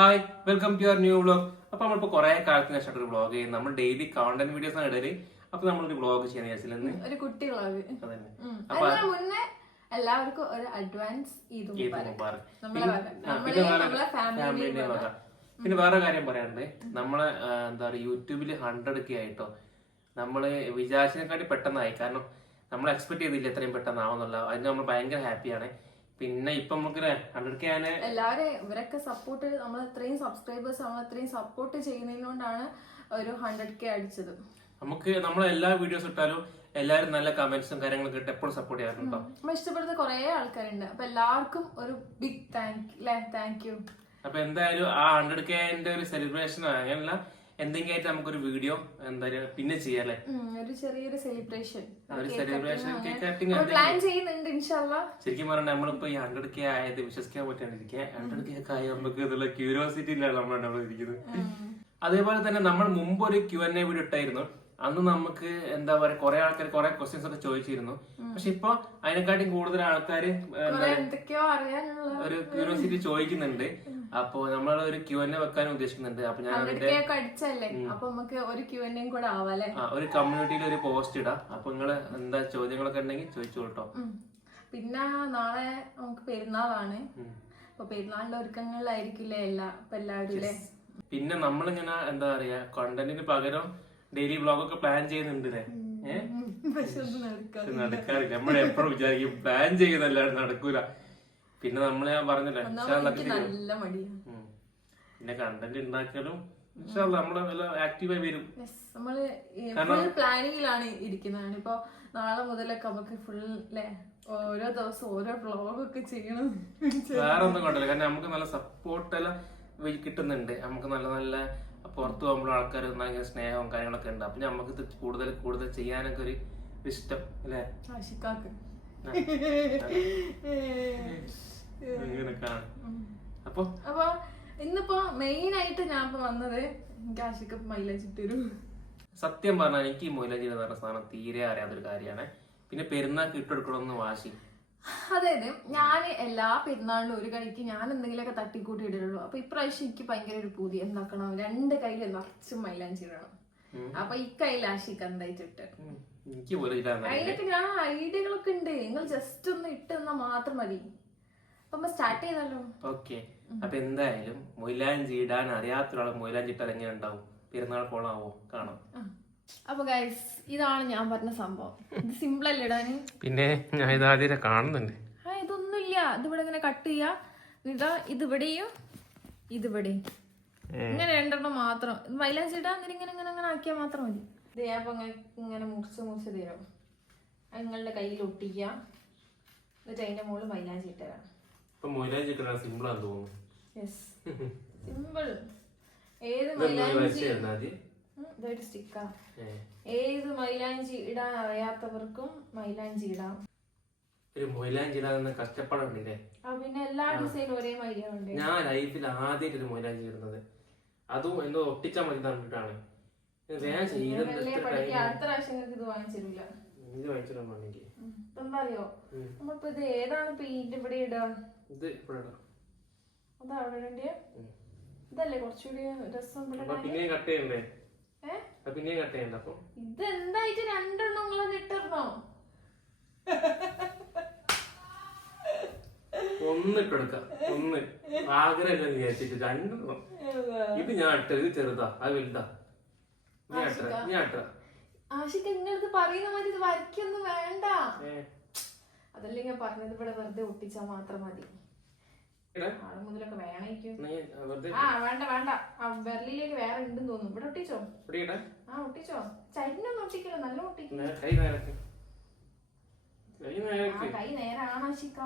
Hi welcome to your new vlog. അപ്പൊ നമ്മളിപ്പോ കുറെ കാലത്തിന് ശേഷം ഒരു വ്ളോഗ് ചെയ്യുന്നത്. നമ്മൾ ഡെയിലി കോണ്ടന്റ് വീഡിയോസ് ആണ് ഇടല്. അപ്പൊ നമ്മളൊരു വ്ളോഗ് ചെയ്യാൻ വിചാരിച്ചില്ലെന്ന് ഒരു കുട്ടി വ്ളോഗ്. അതന്നെ. അതിന് മുന്നേ എല്ലാവർക്കും ഒരു അഡ്വാൻസ് ഈദ് മുബാറക്. നമ്മളെ ഫാമിലിന്റെ വക. പിന്നെ വേറെ കാര്യം പറയാനുണ്ട്. നമ്മളെ എന്താ പറയുക, യൂട്യൂബിൽ 100K ആയിട്ടോ. നമ്മള് വിചാരിച്ചതിനെക്കാട്ടി പെട്ടെന്നായി. കാരണം നമ്മൾ എക്സ്പെക്ട് ചെയ്തില്ല എത്രയും പെട്ടെന്നാവുന്നുള്ള. അതിന് നമ്മൾ ഭയങ്കര ഹാപ്പിയാണ്. പിന്നെ ഇപ്പൊ നമുക്ക് 100K ആണ്. എല്ലാവരും ഇവരൊക്കെ സപ്പോർട്ട്, നമ്മൾ ഇത്രയും സബ്സ്ക്രൈബേഴ്സ് നമ്മൾ ഇത്രയും സപ്പോർട്ട് ചെയ്യുന്നതിനോണ്ടാണ് ഒരു 100K അടിച്ചത്. നമുക്ക് നമ്മളെ എല്ലാ വീഡിയോസ് ഇട്ടാലും എല്ലാവരും നല്ല കമന്റ്സും കാര്യങ്ങളൊക്കെ ഇട്ട് എപ്പോഴും സപ്പോർട്ട് ചെയ്യാറുണ്ടോ. നമ്മൾ ഇഷ്ടപ്പെടുന്ന കുറെ ആൾക്കാരുണ്ട്. അപ്പൊ എല്ലാവർക്കും ഒരു ബിഗ് താങ്ക് യു. അപ്പൊ എന്തായാലും ആ 100K ഒരു സെലിബ്രേഷൻ അങ്ങനെയല്ല, എന്തെങ്കിലും ആയിട്ട് നമുക്കൊരു വീഡിയോ എന്തായാലും പിന്നെ ചെയ്യാല്ലേ, ഒരു ചെറിയൊരു സെലിബ്രേഷൻ കേക്ക് കട്ടിങ് പ്ലാൻ ചെയ്യുന്നുണ്ട് ഇൻഷാല്ലാ. ശരിക്കും പറഞ്ഞാൽ നമ്മളിപ്പോ ഈ 100K ആയത് വിശ്വസിക്കാൻ പറ്റാണ്ടിരിക്കുക. 100K ഒക്കെ ആയി നമുക്ക് എന്നുള്ള ക്യൂരിയോസിറ്റിയിലാണ് നമ്മൾ ഇരിക്കുന്നത്. അതേപോലെ തന്നെ നമ്മൾ മുമ്പ് ഒരു Q&A വീഡിയോ ഇട്ടായിരുന്നു. അന്ന് നമുക്ക് എന്താ പറയാ കുറെ ആൾക്കാർ കുറെ ക്വസ്റ്റ്യൻസ് ഒക്കെ ചോദിച്ചിരുന്നു. പക്ഷെ ഇപ്പൊ അതിനെക്കാട്ടും കൂടുതൽ ആൾക്കാർ ഒരു ക്യൂരിയോസിറ്റി ചോദിക്കുന്നുണ്ട്. അപ്പൊ നമ്മൾ ഒരു Q&A വെക്കാനും ഉദ്ദേശിക്കുന്നുണ്ട്. അപ്പൊ ഞാൻ ഒരു കമ്മ്യൂണിറ്റിയിൽ ഒരു പോസ്റ്റ് ഇടാം. അപ്പൊ നിങ്ങള് എന്താ ചോദ്യങ്ങളൊക്കെ ഉണ്ടെങ്കിൽ ചോദിച്ചു കേട്ടോ. പിന്നെ നാളെ നമുക്ക് പെരുന്നാളാണ്. അപ്പൊ പെരുന്നാളിന്റെ ഒരുക്കങ്ങളിലായിരിക്കില്ലേ എല്ലാവരും. പിന്നെ നമ്മളിങ്ങനെ എന്താ പറയാ കണ്ടന്റിന് പകരം ഡെയിലി വ്ളോഗ് ഒക്കെ പ്ലാൻ ചെയ്യുന്നുണ്ട്. നടക്കാറില്ല. നമ്മൾ എപ്പോഴും വിചാരിക്കും പ്ലാൻ ചെയ്യുന്നല്ലാണ്ട് നടക്കൂല. പിന്നെ നമ്മള് പറഞ്ഞില്ലേ പിന്നെ കണ്ടന്റ് ഉണ്ടാക്കിയാലും നമ്മള് ആക്റ്റീവായി വരും. നമ്മള് പ്ലാനിങ്ങിലാണ് ഇരിക്കുന്നതാണ്. ഇപ്പൊ നാളെ മുതലൊക്കെ നമുക്ക് ഫുൾ ഓരോ ദിവസം ഓരോ വ്ളോഗ് ഒക്കെ ചെയ്യണം. വേറെ ഒന്നും കണ്ടില്ല. കാരണം നമുക്ക് നല്ല സപ്പോർട്ടെല്ലാം കിട്ടുന്നുണ്ട്. നമുക്ക് നല്ല നല്ല പുറത്തു പോകുമ്പോൾ ആൾക്കാർ ഭയങ്കര സ്നേഹവും കാര്യങ്ങളൊക്കെ ഉണ്ട്. അപ്പൊ നമുക്ക് ഇത് കൂടുതൽ ചെയ്യാനൊക്കെ ഒരു ഇഷ്ടം അല്ലേ. അപ്പൊ ഇന്നിപ്പോ മെയിൻ ആയിട്ട് ഞാൻ വന്നത് എനിക്ക് ആഷിക്ക് മൈലേജ് ഇട്ടൊരു. സത്യം പറഞ്ഞാൽ എനിക്ക് ഈ മൈലേജ് എന്ന് പറഞ്ഞ സാധനം തീരെ അറിയാത്തൊരു കാര്യമാണ്. പിന്നെ പെരുന്നാൾക്ക് ഇട്ടെടുക്കണമെന്ന് വാശി. അതായത് ഞാൻ എല്ലാ പെരുന്നാളിലും ഒരു കൈക്ക് ഞാൻ എന്തെങ്കിലുമൊക്കെ തട്ടിക്കൂട്ടി ഇടുള്ളൂ. അപ്പൊ ഇപ്രാവശ്യം എനിക്ക് ഭയങ്കര ഒരു പൂതി എന്താക്കണം, 2 കയ്യിൽ നിറച്ചും മൈലാഞ്ചി ഇടണം. അപ്പൊ ഈ കയ്യിൽ ആഷിക്ക് എന്തായിട്ട് ഇട്ട് അതിലൊക്കെ ഞാൻ ഐഡിയകളൊക്കെ ഉണ്ട്. നിങ്ങൾ ജസ്റ്റ് ഒന്ന് ഇട്ട് തന്നാ മാത്രം മതി. അപ്പൊ സ്റ്റാർട്ട് ചെയ്തല്ലോ. ഓക്കെ. അപ്പൊ എന്തായാലും മൊയിലാഞ്ചി ഇടാൻ അറിയാത്ത ഒരാൾ മൊയിലാഞ്ചി ഇട്ടാൽ എങ്ങനെ ഉണ്ടാവും? പെരുന്നാൾ കോളാവോ? കാണാം. അപ്പൊ ഗൈസ് ഇതാണ് ഞാൻ പറഞ്ഞ സംഭവം. ഇത് സിമ്പിൾ അല്ലേ ഇടാന്? പിന്നെ ഞാൻ ഇതാദ്യം കാണുന്നുണ്ട്. ഇതൊന്നുമില്ല. ഇതിവിടെ ഇങ്ങനെ കട്ട് ചെയ്യാ. ഇതാ ഇതിവിടെയും ഇതിവിടെയും ഇങ്ങനെ 2 മാത്രം. മൈലാഞ്ചി ഇടാൻ ഇങ്ങനെ ഇങ്ങനെ ഇങ്ങനെ ആക്കിയാൽ മാത്രം മതി. ഇത് ഞാൻ അപ്പൊ ഇങ്ങനെ മുറിച്ച് തരാം. നിങ്ങളുടെ കയ്യിൽ ഒട്ടിക്കുക. എന്നിട്ട് അതിന്റെ മുകളിൽ മൈലാഞ്ചി ഇട്ടുതരാം. സിമ്പിൾ. ഏത് മൈലാഞ്ചി ഇതായിട്ട് സ്റ്റിക്കാ. ഏത് മൈലാഞ്ചി ഇടാൻ അറിയാത്തവർക്കും മൈലാഞ്ചി ഇടാം. കഷ്ടപ്പാടുണ്ടല്ലേ. പിന്നെ എല്ലാ ഡിസൈനും ഒരേ മൈലാഞ്ചി. ഞാൻ ലൈഫിൽ ആദ്യമായിട്ട് ഒരു മൈലാഞ്ചി ഇടുന്നത്. അതും എന്തോ ഒട്ടിച്ചാൽ മതി തന്നിട്ടാണ്. അടുത്ത പ്രാവശ്യം ഇത് വാങ്ങിച്ചിട്ടില്ല. എന്താ അറിയോ, നമ്മളിപ്പോ ഇത് ഏതാണ് പെയിന്റ് ഇവിടെ ഇടുക? അതാ അവിടെ ഇടേണ്ടിയ ഇതല്ലേ കുറച്ചുകൂടി രസം. ഇതെന്തായിട്ട് 2 നിങ്ങളൊന്ന് ഇട്ടിരുന്നോ? ഒന്നിട്ടെടുക്കാം. ആഗ്രഹം വിചാരിച്ചിട്ട് 2. ഇത് ഞാൻ ഇട്ടത് ചെറുതാ, അത് വലുതാ. ആഷിക്ക് നിങ്ങൾക്ക് പറയുന്ന മാതിരി ഇത് വരയ്ക്കൊന്നും വേണ്ട. അതല്ലേ ഞാൻ പറഞ്ഞത്, ഇവിടെ വെറുതെ ഒട്ടിച്ചാ മാത്രം മതി. ആള് മുതലൊക്കെ വേണേക്കും. വേണ്ട ബെർലിയിലേക്ക് വേറെ ഉണ്ടെന്ന് തോന്നുന്നു. ഇവിടെ ഒട്ടിച്ചോ? ഒട്ടിച്ചോ. ചരിനൊന്നും ഒട്ടിക്കല്ലോ, നല്ല ഒട്ടിക്കോ. കൈ നേരാണ് ആഷിക്ക.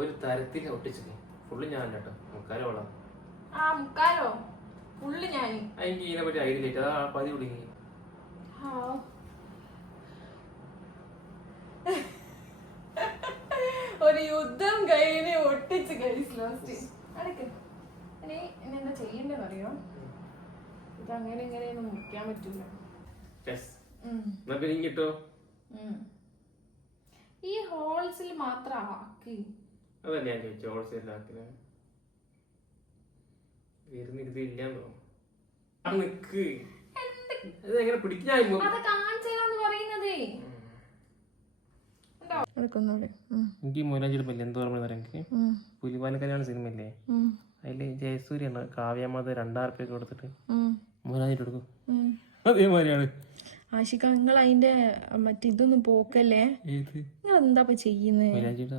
ഒരു തരത്തിൽ ഒട്ടിച്ചു ഫുള്ള് ഞാൻ കേട്ടോ. മുക്കാലോ ഫുള്ള് ഞാൻ. എനിക്ക് ഇതിനെ പറ്റി ഐഡിയ ഇല്ല. അതാ പതി കുടുങ്ങി. ഒരു യുദ്ധം കഴിഞ്ഞ് ഒട്ടിച്ച് ലാസ്റ്റ് എന്താ ചെയ്യണ്ടെന്ന് അറിയോ? ഇത് അങ്ങനെ ഇങ്ങനെയൊന്നും മുറിക്കാൻ പറ്റൂല. ഈ ഹോൾസിൽ മാത്രം ആക്കി അതല്ല ഞാൻ ചോദിച്ചു ഹോൾസെയിലാക്കിന് വരുന്നിരുത്തില്ലാന്ന് തോന്നുന്നു. നിക്ക് ഇതെങ്ങനെ പിടിക്കാൻ എനിക്ക് മൊയിലാഞ്ചിയുടെ പല്ലേ എന്താ പറയുന്നത് എനിക്ക് പുലിവാല കല്യാണ സിനിമയില്ലേ അതില് ജയസൂര്യാണ് കാവ്യമാത 2000 രൂപ കൊടുത്തിട്ട് മൊയിലാഞ്ചിട്ട് കൊടുക്കും. അതേമാതിരിയാണ് ആഷിക. നിങ്ങൾ അതിന്റെ മറ്റേ ഇതൊന്നും പോക്കല്ലേ, നിങ്ങൾ എന്താ ചെയ്യുന്നത്?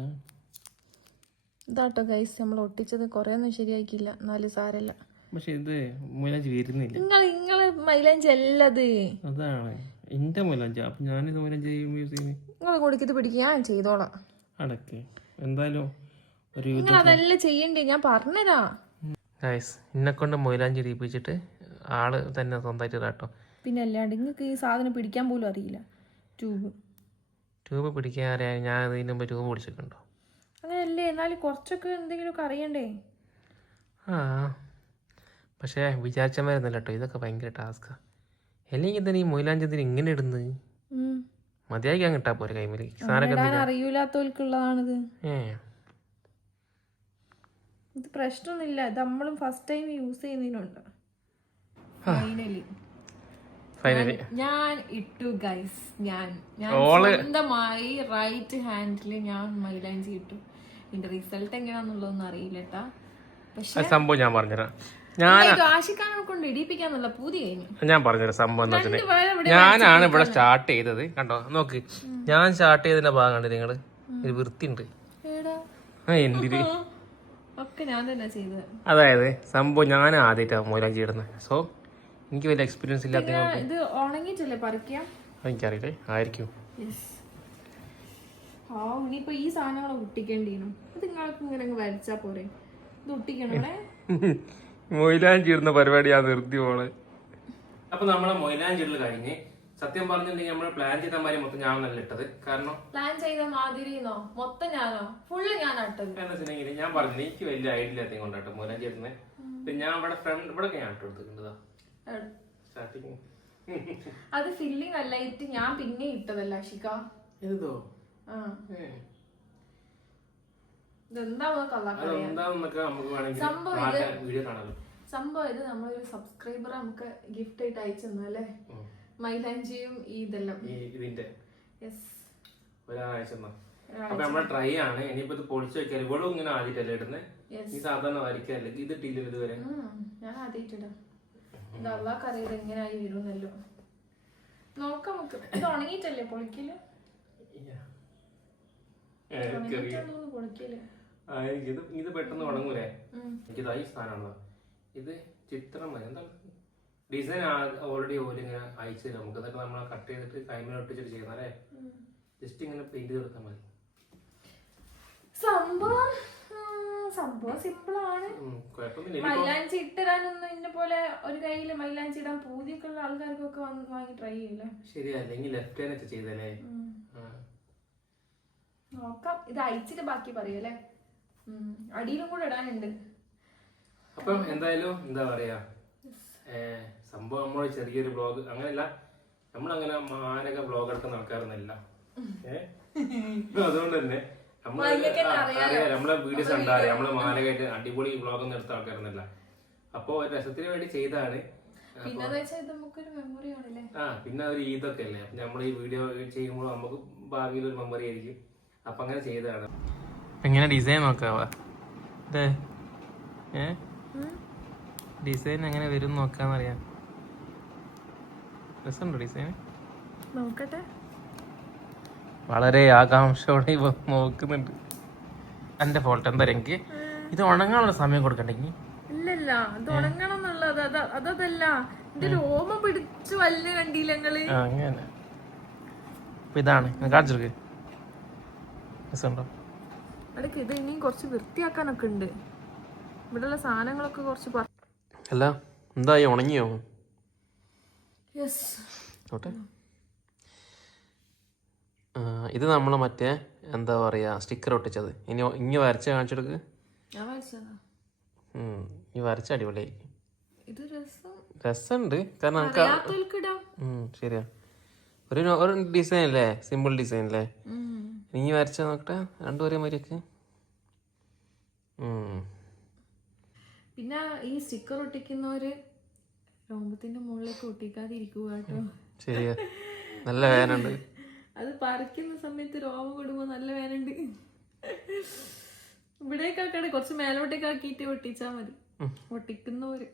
ഇതാട്ടോ ഗൈസ്, നമ്മൾ ഒട്ടിച്ചത് കൊറേ ഒന്നും ശരിയാക്കില്ല, എന്നാലും സാരല്ല. പക്ഷെ ഇത് മൊയിലാഞ്ചി വരുന്നില്ല. നിങ്ങള് മൈലാഞ്ചി അല്ലത്, അതാണ് എന്റെ മൊയിലാഞ്ചി. അപ്പൊ ഞാനിത് മൊയിലാഞ്ചി നിങ്ങൾ കൊടുക്കിത് പിടിക്കുക, ഞാൻ ചെയ്തോളാം. അടക്കെ എന്തായാലും നിങ്ങൾ അതല്ല ചെയ്യണ്ടേ, ഞാൻ പറഞ്ഞതാ. ഗൈസ് എന്നെ കൊണ്ട് മൊയിലാഞ്ചി ഇടിപ്പിച്ചിട്ട് ആള് തന്നെ സ്വന്തമായിട്ട് കേട്ടോ. പിന്നെ അല്ലാണ്ട് നിങ്ങൾക്ക് ഈ സാധനം പിടിക്കാൻ പോലും അറിയില്ല. ട്യൂബ് പിടിക്കാൻ അറിയാൻ ഞാൻ ഇതിന് മുമ്പ് ട്യൂബ് പിടിച്ചിട്ടുണ്ടോ? അങ്ങനെയല്ലേ, എന്നാലും കുറച്ചൊക്കെ എന്തെങ്കിലുമൊക്കെ അറിയണ്ടേ. ആ പക്ഷേ വിചാരിച്ചമായിരുന്നല്ലോ കേട്ടോ, ഇതൊക്കെ ഭയങ്കര ടാസ്കാ. അല്ലെങ്കിൽ തന്നെ ഈ മൊയിലാഞ്ചി ഇങ്ങനെ ഇടുന്നത് മതിയാക്കാൻ കിട്ടാ പോരെ കൈമേല്. അറിയൂലാത്തവർക്കുള്ളതാണിത്. ഇത് പ്രശ്നമൊന്നുമില്ല, ഇത് നമ്മളും ഫസ്റ്റ് ടൈം യൂസ് ചെയ്യുന്നതിനുണ്ട്. ഫൈനലി ഞാൻ ഇട്ടു ഗൈസ്. ഞാൻ സ്വന്തമായി റൈറ്റ് ഹാൻഡില് ഞാൻ മൈലാഞ്ചി ഇട്ടു. ഇതിന്റെ റിസൾട്ട് എങ്ങനെയാന്നുള്ളതൊന്നും അറിയില്ല കേട്ടാ. പക്ഷെ സംഭവം ഞാൻ പറഞ്ഞുതരാം. ആശിക്കാനെ കൊണ്ട് ഇടിപ്പിക്കാന്നുള്ള പൂതി കഴിഞ്ഞു. ഞാൻ പറഞ്ഞുതരാം സംഭവം എന്താ വെച്ചാൽ, ഞാനാണ് ഇവിടെ സ്റ്റാർട്ട് ചെയ്തത്. കണ്ടോ നോക്ക്, ഞാൻ സ്റ്റാർട്ട് ചെയ്തതിന്റെ ഭാഗം കണ്ടത് നിങ്ങള്. ഒരു വൃത്തിയുണ്ട് എന്തിന് ഒക്കെ ഞാൻ തന്നെ ചെയ്തത്. അതായത് സംഭവം ഞാൻ ആദ്യമായിട്ടാണ് മൊയിലാഞ്ചി ഇടുന്നത്. സോ എനിക്ക് വലിയ എക്സ്പീരിയൻസ് ഇല്ലാത്ത. ഇത് ഉണങ്ങിയിട്ടല്ലേ പറിക്കാം? എനിക്കറിയില്ലേ, ആയിരിക്കും. ഇനിയിപ്പോ ഈ സാധനങ്ങൾ ഒട്ടിക്കേണ്ടിനു. ഇത് നിങ്ങൾക്ക് ഇങ്ങനെ വരച്ചാ പോരെ, ഇത് ഒട്ടിക്കണേ. മൊയിലാഞ്ചി ഇടുന്ന പരിപാടി ഞാൻ നിർത്തി പോള്. അപ്പൊ നമ്മളെ മൊയിലാഞ്ചി ഇടൽ കഴിഞ്ഞ് സത്യം പറഞ്ഞിട്ടുണ്ടെങ്കിൽ നമ്മള് പ്ലാൻ ചെയ്ത മാതിരി മൊത്തം ഞാനല്ല ഇട്ടത്. കാരണം പ്ലാൻ ചെയ്ത മാതിരിന്നോ മൊത്തം ഞാനോ ഫുള്ള് ഞാനാട്ടത്. എന്താ വെച്ചിട്ടുണ്ടെങ്കിൽ ഞാൻ പറഞ്ഞു എനിക്ക് വലിയ ഐഡിയ ഇല്ലാത്ത കൊണ്ടാട്ടോ മൊയിലാഞ്ചി ഇടുന്നത്. പിന്നെ ഞാൻ ഇവിടെ ഫ്രണ്ട് ഇവിടെ ഞാൻ ഇട്ട് കൊടുത്തിട്ടുണ്ടതാ സ്റ്റാർട്ടിങ്. അത് ഫില്ലിങ് അല്ല, ഇട്ട് ഞാൻ പിന്നെ ഇട്ടതല്ല ആഷിക. ഏതോ സംഭവം ഇത് നമ്മളൊരു സബ്സ്ക്രൈബർ നമുക്ക് ഗിഫ്റ്റ് ആയിട്ട് അയച്ചു തന്നല്ലേ, മൈലാഞ്ചിയും ഇതെല്ലാം. ഇതിന്റെ ഒരാഴ്ച അപ്പൊ നമ്മളെ ട്രൈ ആണ്. ഇനിയിപ്പോ ഇത് പൊളിച്ചു വെക്കാൻ ഇവളും ഇങ്ങനെ ആദ്യമായിട്ടല്ലേ ഇടുന്നത്. ഈ സാധാരണ വരയ്ക്കല്ലേ ഇത് ഇട്ടില്ല ഇതുവരെ. ഞാൻ ആദ്യമായിട്ടിടാം. ഇത് അള്ളാഹ്ക്കറിയില്ല എങ്ങനെയായി വരുന്നല്ലോ. നോക്കാം നമുക്ക്. ഇത് ഉണങ്ങിയിട്ടല്ലേ പൊളിക്കല്? ഇത് പെട്ടെന്ന് ഉണങ്ങൂലേ? എനിക്കിതാ ഈ സ്ഥാനമാണല്ലോ. ഇത് ചിത്രം എന്താ ഡിസൈൻ ഓൾറെഡി ഓരിങ്ങനെ അയച്ചു തരും നമുക്ക്. ഇതൊക്കെ നമ്മൾ കട്ട് ചെയ്തിട്ട് കൈമേൽ ഒട്ടിച്ചിട്ട് ചെയ്യുന്നല്ലേ. ജസ്റ്റ് ഇങ്ങനെ പെയിന്റ് കൊടുത്താൽ മതി. സംഭവം സിമ്പിൾ ആണ്. മൈലാഞ്ചി ഇട്ടരാനൊന്നും ഇന്ന പോലെ ഒരു കയ്യില് മൈലാഞ്ചി ഇടാൻ പൂതിയൊക്കെ ഉള്ള ആൾക്കാർക്കൊക്കെ വാങ്ങി ട്രൈ ചെയ്യില്ല. ശരിയാ, അല്ലെങ്കിൽ ലെഫ്റ്റ് ഹാൻഡ് ചെയ്തല്ലേ. നോക്കാം, ഇത് അയച്ചിട്ട് ബാക്കി പറയല്ലേ. അടിയിലും കൂടെ ഇടാനുണ്ട്. അപ്പം എന്തായാലും എന്താ പറയാ, സംഭവം നമ്മള് ചെറിയൊരു ബ്ലോഗ് അങ്ങനെയല്ല, നമ്മളങ്ങനെ മാനക ബ്ലോഗ് എടുക്കുന്ന ആൾക്കാരൊന്നുമല്ല. അതുകൊണ്ട് തന്നെ നമ്മളെ വീഡിയോസ് കണ്ടാൽ നമ്മളെ മാനകായിട്ട് അടിപൊളി ബ്ലോഗ് ഒന്നും എടുത്ത ആൾക്കാരൊന്നുമല്ല. അപ്പൊ ഒരു രസത്തിന് വേണ്ടി ചെയ്താണ്. പിന്നെ ഒരു ഇതൊക്കെ അല്ലേ, നമ്മൾ ഈ വീഡിയോ ചെയ്യുമ്പോൾ നമുക്ക് ഭാവിയിൽ ഒരു മെമ്മറി ആയിരിക്കും. അപ്പൊ അങ്ങനെ ചെയ്തതാണ്. എങ്ങനെ ഡിസൈൻ നോക്കാവാ, ഡിസൈൻ എങ്ങനെ വരും നോക്കാന്നറിയാം. രസമുണ്ടോ ഡിസൈൻ? നോക്കട്ടെ. വളരെ ആകാംക്ഷയോടെ ഇവ നോക്കുന്നുണ്ട്. എന്റെ ഫോൾട്ട് എന്താ, എനിക്ക് ഇത് ഉണങ്ങാനുള്ള സമയം കൊടുക്കണ്ടെങ്കിൽ ഇല്ലല്ല, ഇത് ഉണങ്ങണം എന്നുള്ളത് അതല്ല. ഇത് രോമം പിടിച്ചു വല്ല കണ്ടില്ലങ്ങള്. അങ്ങനെ ഇതാണ് കാണിച്ചെടുക്ക്. രസമുണ്ടോ? അടുക്ക് ഇത് ഇനിയും കുറച്ച് വൃത്തിയാക്കാനൊക്കെ ഉണ്ട്. ഇവിടെയുള്ള സാധനങ്ങളൊക്കെ കുറച്ച് അല്ല എന്തായി, ഉണങ്ങിയോ? ഇത് നമ്മള് മറ്റേ എന്താ പറയാ സ്റ്റിക്കർ ഒട്ടിച്ചത്. ഇനി വരച്ച കാണിച്ചെടുക്ക്. ഈ വരച്ച അടിപൊളിയായിരിക്കും. രസമുണ്ട് കാരണം ശരിയാ. ഒരു ഡിസൈൻ അല്ലേ, സിമ്പിൾ ഡിസൈൻ അല്ലേ. ഇനി വരച്ച നോക്കട്ടെ, രണ്ടുപേരെ മാതിരിയൊക്കെ. പിന്നെ ഈ സ്റ്റിക്കർ ഒട്ടിക്കുന്നവര് രോമത്തിന്റെ മുകളിലേക്ക് ഒട്ടിക്കാതെ ഇരിക്കുക കേട്ടോ. ശരിയാ, നല്ല വേനുണ്ട്. അത് പറിക്കുന്ന സമയത്ത് രോമം കൊടുക്കുമ്പോ നല്ല വേനുണ്ട്. ഇവിടേക്കാക്കാണ് കുറച്ച് മേലോട്ടേക്ക് ആക്കിയിട്ട് ഒട്ടിച്ചാ മതി ഒട്ടിക്കുന്നവര്.